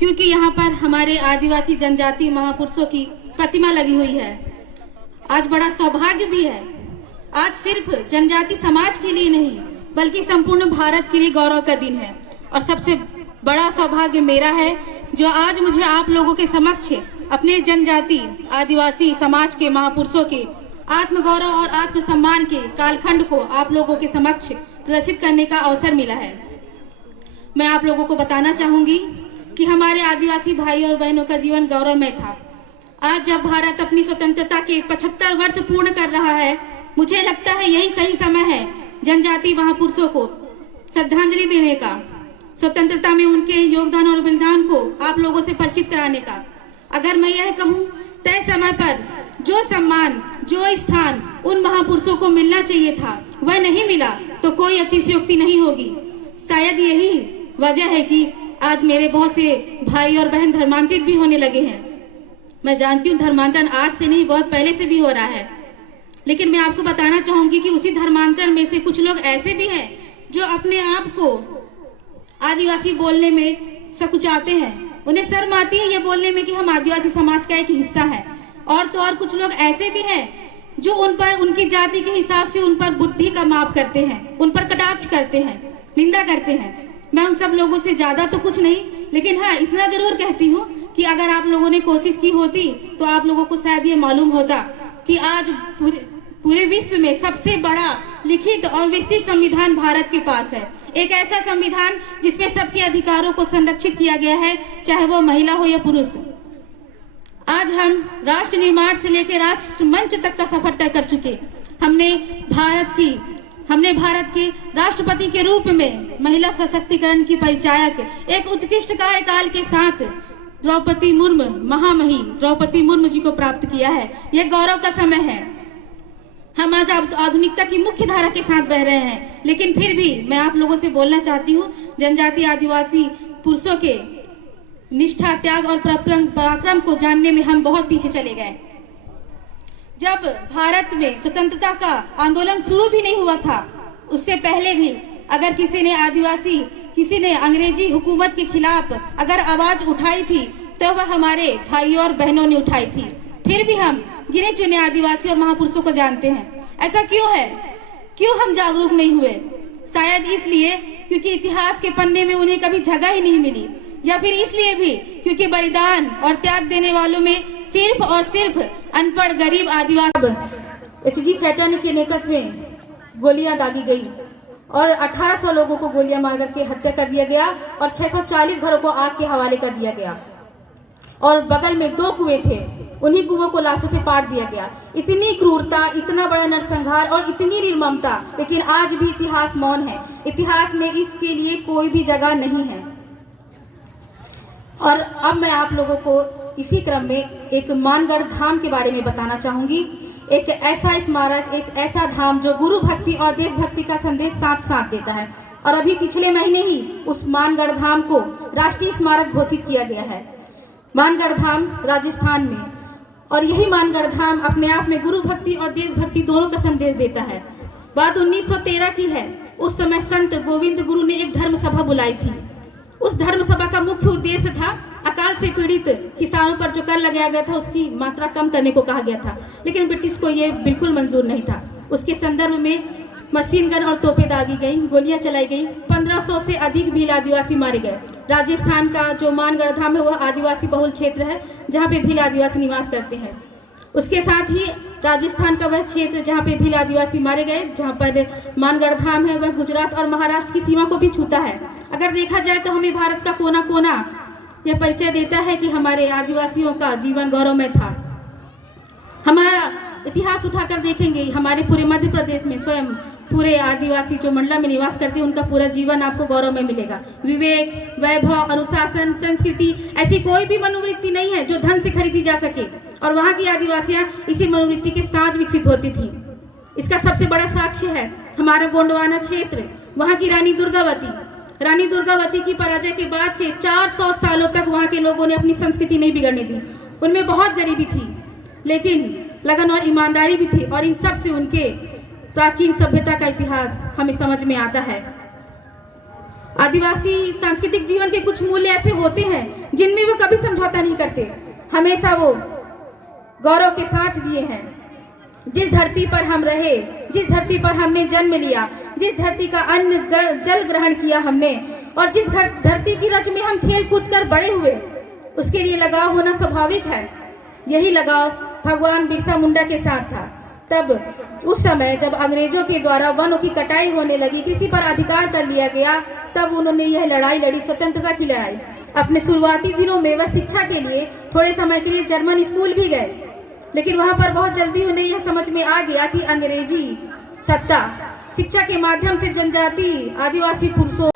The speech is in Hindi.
क्योंकि यहाँ पर हमारे आदिवासी जनजाति महापुरुषों की प्रतिमा लगी हुई है। आज बड़ा सौभाग्य भी है। आज सिर्फ जनजाति समाज के लिए नहीं बल्कि संपूर्ण भारत के लिए गौरव का दिन है। और सबसे बड़ा सौभाग्य मेरा है जो आज मुझे आप लोगों के समक्ष अपने जनजाति आदिवासी समाज के महापुरुषों के आत्मगौरव और आत्मसम्मान के कालखंड को आप लोगों के समक्ष प्रदर्शित करने का अवसर मिला है। मैं आप लोगों को बताना चाहूंगी कि हमारे आदिवासी भाई और बहनों का जीवन गौरवमय था। आज जब भारत अपनी स्वतंत्रता के 75 वर्ष पूर्ण कर रहा है, मुझे लगता है यही सही समय है जनजाति महापुरुषों को श्रद्धांजलि देने का, स्वतंत्रता में उनके योगदान और बलिदान को आप लोगों से परिचित कराने का। अगर मैं यह कहूँ, तय समय पर जो सम्मान, जो स्थान उन महापुरुषों को मिलना चाहिए था वह नहीं मिला तो कोई अतिशयोक्ति नहीं होगी। शायद यही वजह है कि आज मेरे बहुत से भाई और बहन धर्मांतरित भी होने लगे हैं। मैं जानती हूँ धर्मांतरण आज से नहीं, बहुत पहले से भी हो रहा है, लेकिन मैं आपको बताना चाहूंगी कि उसी धर्मांतरण में से कुछ लोग ऐसे भी हैं जो अपने आप को आदिवासी बोलने में सकुचाते हैं। उन्हें शर्म आती है ये बोलने में कि हम आदिवासी समाज का एक हिस्सा है। और तो और कुछ लोग ऐसे भी हैं जो उन पर उनकी जाति के हिसाब से उन पर बुद्धि का माप करते हैं, उन पर कटाक्ष करते हैं, निंदा करते हैं। मैं उन सब लोगों से ज्यादा तो कुछ नहीं, लेकिन हाँ इतना जरूर कहती हूँ कि अगर आप लोगों ने कोशिश की होती तो आप लोगों को शायद ये मालूम होता कि आज पूरे विश्व में सबसे बड़ा लिखित और विस्तृत संविधान भारत के पास है। एक ऐसा संविधान जिसमें सबके अधिकारों को संरक्षित किया गया है, चाहे वो महिला हो या पुरुष। आज हम राष्ट्र निर्माण से लेकर राष्ट्र मंच तक का सफर तय कर चुके। हमने भारत के राष्ट्रपति के रूप में महिला सशक्तिकरण की परिचायक एक उत्कृष्ट कार्यकाल के साथ द्रौपदी मुर्मू, महामहिम द्रौपदी मुर्मू जी को प्राप्त किया है। यह गौरव का समय है। हम आज आधुनिकता की मुख्य धारा के साथ बह रहे हैं, लेकिन फिर भी मैं आप लोगों से बोलना चाहती हूँ, जनजाति आदिवासी पुरुषों के निष्ठा, त्याग और पराक्रम को जानने में हम बहुत पीछे चले गए। जब भारत में स्वतंत्रता का आंदोलन शुरू भी नहीं हुआ था, उससे पहले भी अगर किसी ने अंग्रेजी हुकूमत के खिलाफ अगर आवाज उठाई थी तो वह हमारे भाइयों और बहनों ने उठाई थी। फिर भी हम गिने चुने आदिवासी और महापुरुषों को जानते हैं। ऐसा क्यों है? क्यों हम जागरूक नहीं हुए? शायद इसलिए क्योंकि इतिहास के पन्ने में उन्हें कभी जगह ही नहीं मिली, या फिर इसलिए भी क्योंकि बलिदान और त्याग देने वालों में सिर्फ और सिर्फ अनपढ़ गरीब आदिवासी H.G. सैटर्न के नेतृत्व में गोलियां दागी गई और 1800 लोगों को गोलियां मार करके हत्या कर दिया गया और 640 घरों को आग के हवाले कर दिया गया। और बगल में 2 कुएं थे, उन्हीं कुओं को लाशों से पाट दिया गया। इतनी क्रूरता, इतना बड़ा नरसंहार और इतनी निर्ममता, लेकिन आज भी इतिहास मौन है। इतिहास में इसके लिए कोई भी जगह नहीं है। और अब मैं आप लोगों को इसी क्रम में एक मानगढ़ धाम के बारे में बताना चाहूंगी। एक ऐसा स्मारक, एक ऐसा धाम जो गुरु भक्ति और देशभक्ति का संदेश साथ साथ देता है। और अभी पिछले महीने ही उस मानगढ़ धाम को राष्ट्रीय स्मारक घोषित किया गया है, मानगढ़ धाम राजस्थान में। और यही मानगढ़ धाम अपने आप में गुरु भक्ति और देशभक्ति दोनों का संदेश देता है। बात 1913 की है। उस समय संत गोविंद गुरु ने एक धर्म सभा बुलाई थी। उस धर्म सभा का मुख्य उद्देश्य था अकाल से पीड़ित किसानों पर जो कर लगाया गया था उसकी मात्रा कम करने को कहा गया था, लेकिन ब्रिटिश को यह बिल्कुल मंजूर नहीं था। उसके संदर्भ में मशीन गन और तोपें दागी गई, गोलियां चलाई गई, 1500 से अधिक भील आदिवासी मारे गए। राजस्थान का जो मानगढ़ धाम है वह आदिवासी बहुल क्षेत्र है जहाँ पे भील आदिवासी निवास करते हैं। उसके साथ ही राजस्थान का वह क्षेत्र जहाँ पे भील आदिवासी मारे गए, जहाँ पर मानगढ़ धाम है, वह गुजरात और महाराष्ट्र की सीमा को भी छूता है। अगर देखा जाए तो हमें भारत का कोना कोना यह परिचय देता है कि हमारे आदिवासियों का जीवन गौरवमय था। हमारा इतिहास उठाकर देखेंगे, हमारे पूरे मध्य प्रदेश में स्वयं पूरे आदिवासी जो मंडला में निवास करते हैं उनका पूरा जीवन आपको गौरव में मिलेगा। विवेक, वैभव, अनुशासन, संस्कृति, ऐसी कोई भी मनोवृत्ति नहीं है जो धन से खरीदी जा सके। और वहाँ की आदिवासियाँ इसी मनोवृत्ति के साथ विकसित होती थी। इसका सबसे बड़ा साक्ष्य है हमारा गोंडवाना क्षेत्र। वहाँ की रानी दुर्गावती की पराजय के बाद से 400 सालों तक वहाँ के लोगों ने अपनी संस्कृति नहीं बिगड़ने दी। उनमें बहुत गरीबी थी, लेकिन लगन और ईमानदारी भी थी। और इन सब से उनके प्राचीन सभ्यता का इतिहास हमें समझ में आता है। आदिवासी सांस्कृतिक जीवन के कुछ मूल्य ऐसे होते हैं जिनमें वो कभी समझौता नहीं करते, हमेशा वो गौरव के साथ जिए हैं। जिस धरती पर हम रहे, जिस धरती पर हमने जन्म लिया, जिस धरती का अन्न जल ग्रहण किया हमने, और जिस धरती की रज में हम खेल कूद कर बड़े हुए, उसके लिए लगाव होना स्वाभाविक है। यही लगाव भगवान बिरसा मुंडा के साथ था। तब उस समय जब अंग्रेजों के द्वारा वनों की कटाई होने लगी, कृषि पर अधिकार कर लिया गया, तब उन्होंने यह लड़ाई लड़ी, स्वतंत्रता की लड़ाई। अपने शुरुआती दिनों में वह शिक्षा के लिए थोड़े समय के लिए जर्मन स्कूल भी गए, लेकिन वहां पर बहुत जल्दी उन्हें यह समझ में आ गया कि अंग्रेजी सत्ता शिक्षा के माध्यम से जनजाति आदिवासी पुरुषों